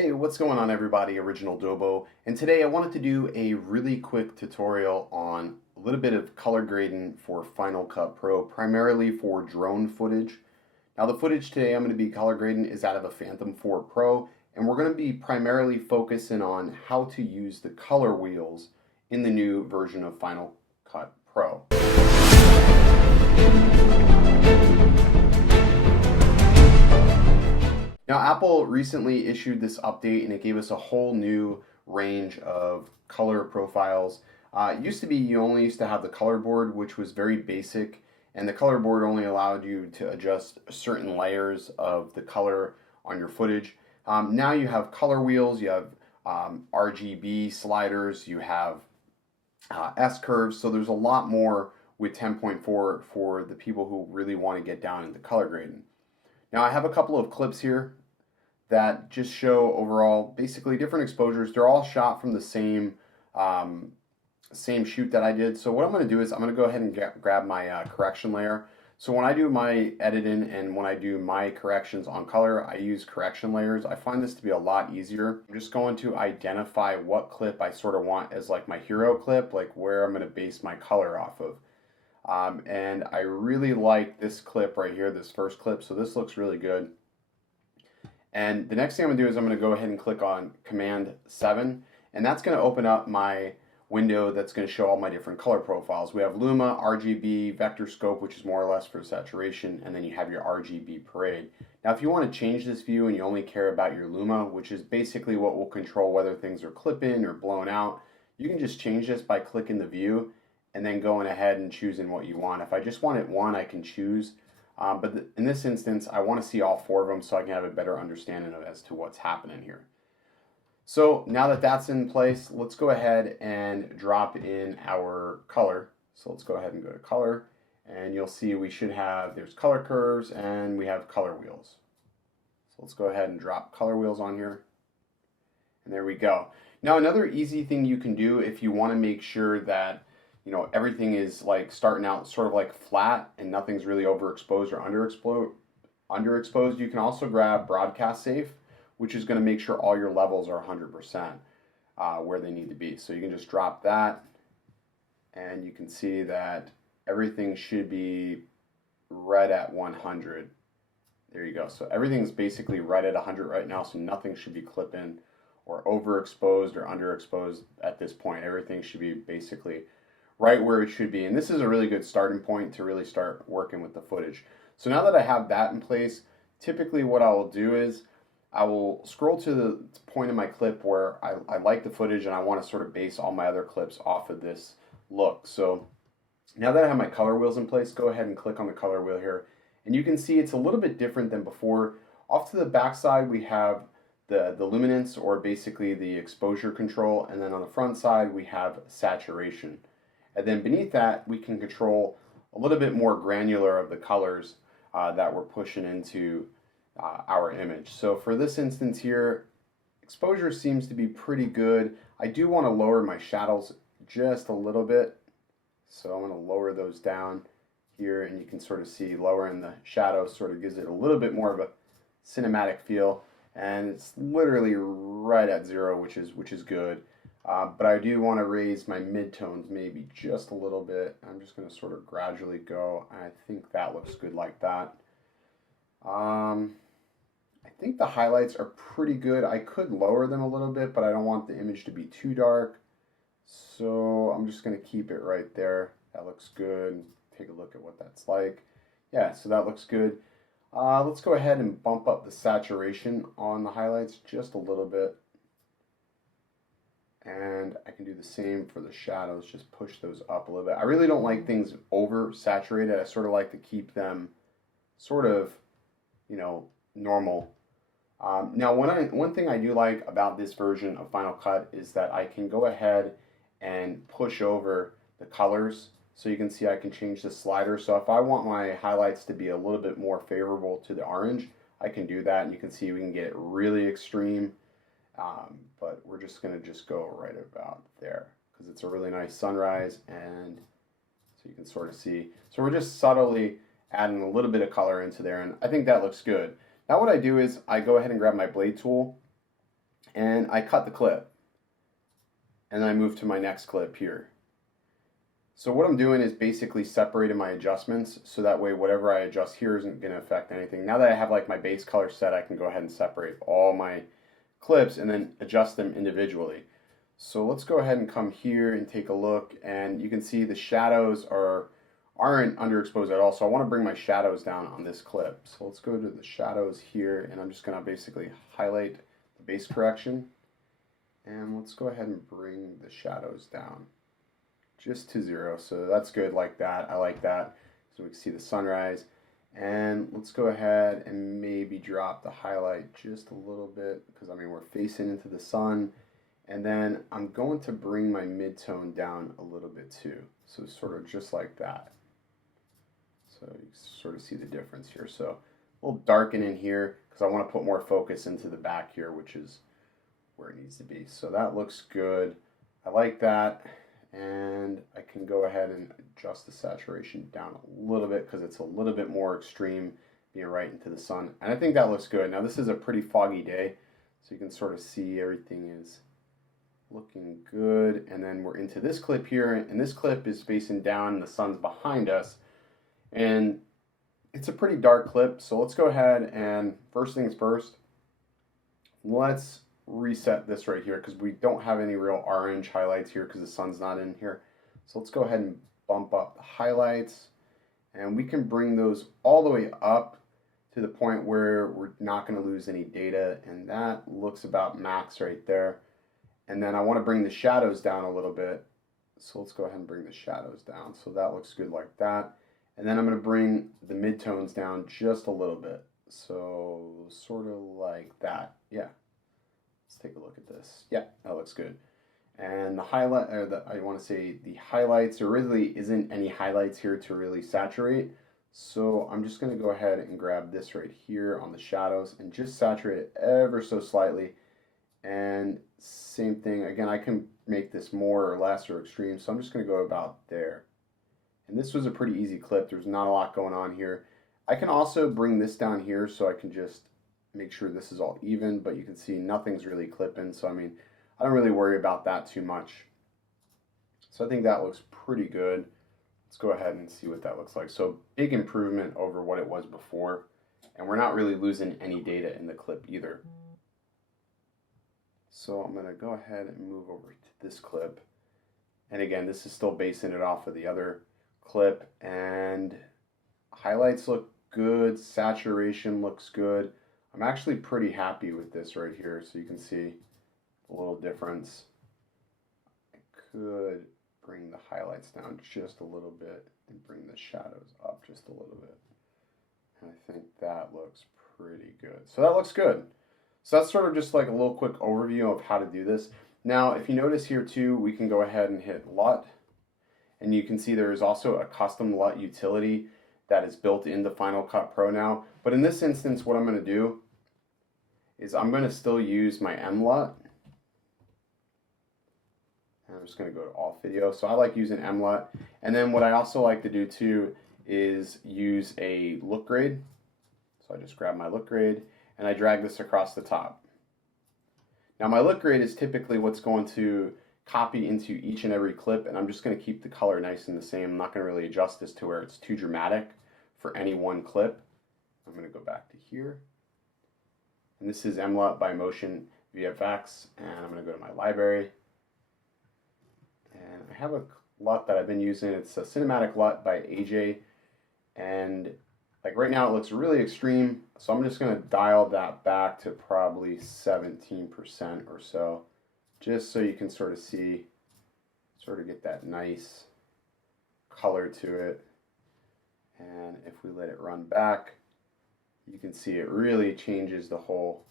Hey, what's going on everybody? Original Dobo. And today I wanted to do a really quick tutorial on a little bit of color grading for Final Cut Pro, primarily for drone footage. Now the footage today I'm going to be color grading is out of a Phantom 4 Pro, and we're going to be primarily focusing on how to use the color wheels in the new version of Final Cut Pro. Now, Apple recently issued this update and it gave us a whole new range of color profiles. It used to be you only used to have the color board, which was very basic, and the color board only allowed you to adjust certain layers of the color on your footage. Now you have color wheels, you have RGB sliders, you have S curves, so there's a lot more with 10.4 for the people who really want to get down into color grading. Now I have a couple of clips here that just show overall basically different exposures. They're all shot from the same shoot that I did. So what I'm going to do is I'm going to go ahead and grab my correction layer. So when I do my editing and when I do my corrections on color, I use correction layers. I find this to be a lot easier. I'm just going to identify what clip I sort of want as like my hero clip, like where I'm going to base my color off of. And I really like this clip right here, this first clip, so this looks really good. And the next thing I'm going to do is I'm going to go ahead and click on Command 7, and that's going to open up my window that's going to show all my different color profiles. We have Luma, RGB, Vector Scope, which is more or less for saturation, and then you have your RGB Parade. Now if you want to change this view and you only care about your Luma, which is basically what will control whether things are clipping or blown out, you can just change this by clicking the view and then going ahead and choosing what you want. If I just want it one, I can choose. But in this instance, I want to see all four of them so I can have a better understanding of as to what's happening here. So now that that's in place, let's go ahead and drop in our color. So let's go ahead and go to color, and you'll see we should have, there's color curves and we have color wheels. So let's go ahead and drop color wheels on here. And there we go. Now another easy thing you can do if you want to make sure that everything is like starting out sort of like flat and nothing's really overexposed or underexposed, you can also grab Broadcast Safe, which is going to make sure all your levels are 100% where they need to be. So you can just drop that and you can see that everything should be right at 100. There you go. So everything's basically right at 100 right now, so nothing should be clipping or overexposed or underexposed at this point. Everything should be basically right where it should be. And this is a really good starting point to really start working with the footage. So now that I have that in place, typically what I will do is I will scroll to the point in my clip where I like the footage and I want to sort of base all my other clips off of this look. So now that I have my color wheels in place, go ahead and click on the color wheel here. And you can see it's a little bit different than before. Off to the back side, we have the luminance, or basically the exposure control. And then on the front side, we have saturation. And then beneath that, we can control a little bit more granular of the colors that we're pushing into our image. So for this instance here, exposure seems to be pretty good. I do want to lower my shadows just a little bit. So I'm going to lower those down here, and you can sort of see lowering the shadows sort of gives it a little bit more of a cinematic feel. And it's literally right at 0, which is good. But I do want to raise my midtones maybe just a little bit. I'm just going to sort of gradually go. I think that looks good like that. I think the highlights are pretty good. I could lower them a little bit, but I don't want the image to be too dark. So I'm just going to keep it right there. That looks good. Take a look at what that's like. Yeah, so that looks good. Let's go ahead and bump up the saturation on the highlights just a little bit. And I can do the same for the shadows, just push those up a little bit. I really don't like things oversaturated. I sort of like to keep them sort of, normal. Now, one thing I do like about this version of Final Cut is that I can go ahead and push over the colors. So you can see I can change the slider. So if I want my highlights to be a little bit more favorable to the orange, I can do that. And you can see we can get it really extreme. But we're just going to go right about there because it's a really nice sunrise, and so you can sort of see. So we're just subtly adding a little bit of color into there, and I think that looks good. Now what I do is I go ahead and grab my blade tool, and I cut the clip, and then I move to my next clip here. So what I'm doing is basically separating my adjustments so that way whatever I adjust here isn't going to affect anything. Now that I have like my base color set, I can go ahead and separate all my clips and then adjust them individually. So let's go ahead and come here and take a look, and you can see the shadows aren't underexposed at all. So I want to bring my shadows down on this clip. So let's go to the shadows here, and I'm just going to basically highlight the base correction, and let's go ahead and bring the shadows down just to 0. So that's good like that. I like that. So we can see the sunrise. And let's go ahead and maybe drop the highlight just a little bit because I mean we're facing into the sun. And then I'm going to bring my midtone down a little bit too. So sort of just like that. So you sort of see the difference here. So a little darken in here because I want to put more focus into the back here, which is where it needs to be. So that looks good. I like that. And I can go ahead and adjust the saturation down a little bit because it's a little bit more extreme being right into the sun. And I think that looks good. Now this is a pretty foggy day, so you can sort of see everything is looking good. And then we're into this clip here, and this clip is facing down and the sun's behind us. And it's a pretty dark clip, so let's go ahead and first things first, let's reset this right here because we don't have any real orange highlights here because the sun's not in here. So let's go ahead and bump up the highlights, and we can bring those all the way up to the point where we're not going to lose any data, and that looks about max right there. And then I want to bring the shadows down a little bit, so let's go ahead and bring the shadows down. So that looks good like that. And then I'm going to bring the midtones down just a little bit, so sort of like that. Yeah. Let's take a look at this. Yeah, that looks good. And the highlight, or I want to say the highlights, there really isn't any highlights here to really saturate. So I'm just going to go ahead and grab this right here on the shadows and just saturate it ever so slightly. And same thing, again, I can make this more or less or extreme. So I'm just going to go about there. And this was a pretty easy clip. There's not a lot going on here. I can also bring this down here so I can just make sure this is all even, but you can see nothing's really clipping. So I mean, I don't really worry about that too much. So I think that looks pretty good. Let's go ahead and see what that looks like. So big improvement over what it was before, and we're not really losing any data in the clip either. So I'm going to go ahead and move over to this clip. And again, this is still basing it off of the other clip, and highlights look good, saturation looks good. I'm actually pretty happy with this right here, so you can see a little difference. I could bring the highlights down just a little bit and bring the shadows up just a little bit. And I think that looks pretty good. So that looks good. So that's sort of just like a little quick overview of how to do this. Now, if you notice here too, we can go ahead and hit LUT, and you can see there is also a custom LUT utility that is built into Final Cut Pro now. But in this instance, what I'm going to do is I'm going to still use my MLUT. And I'm just going to go to Alt Video. So I like using MLUT. And then what I also like to do too is use a look grade. So I just grab my look grade and I drag this across the top. Now my look grade is typically what's going to copy into each and every clip, and I'm just going to keep the color nice and the same. I'm not going to really adjust this to where it's too dramatic for any one clip. I'm going to go back to here. And this is MLUT by Motion VFX, and I'm going to go to my library. And I have a LUT that I've been using. It's a Cinematic LUT by AJ, and like right now it looks really extreme, so I'm just going to dial that back to probably 17% or so, just so you can sort of see, sort of get that nice color to it. And if we let it run back, you can see it really changes the whole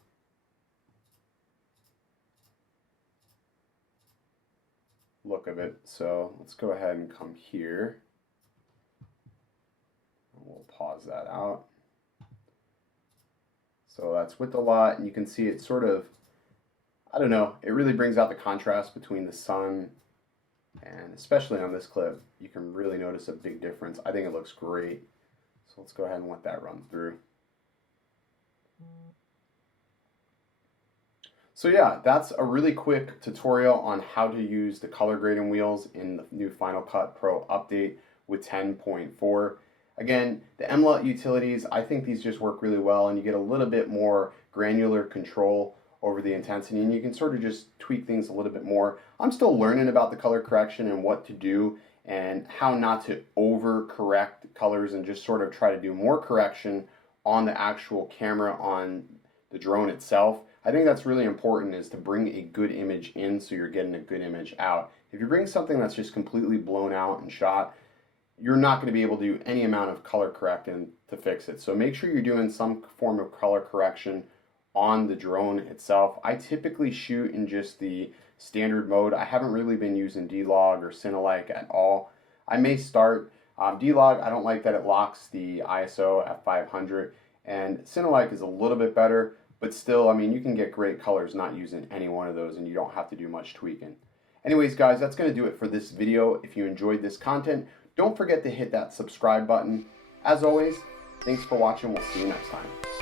look of it. So let's go ahead and come here. We'll pause that out. So that's with the LUT, and you can see it sort of, I don't know, it really brings out the contrast between the sun, and especially on this clip, you can really notice a big difference. I think it looks great. So let's go ahead and let that run through. So yeah, that's a really quick tutorial on how to use the color grading wheels in the new Final Cut Pro update with 10.4. Again, the MLUT utilities, I think these just work really well, and you get a little bit more granular control over the intensity, and you can sort of just tweak things a little bit more. I'm still learning about the color correction and what to do and how not to over correct colors and just sort of try to do more correction on the actual camera on the drone itself. I think that's really important, is to bring a good image in so you're getting a good image out. If you bring something that's just completely blown out and shot, you're not going to be able to do any amount of color correcting to fix it. So make sure you're doing some form of color correction on the drone itself. I typically shoot in just the standard mode. I haven't really been using D-Log or Cinelike at all. I may start D-Log. I don't like that it locks the ISO at 500, and Cinelike is a little bit better, but still, I mean, you can get great colors not using any one of those, and you don't have to do much tweaking. Anyways, guys, that's going to do it for this video. If you enjoyed this content, don't forget to hit that subscribe button. As always, thanks for watching. We'll see you next time.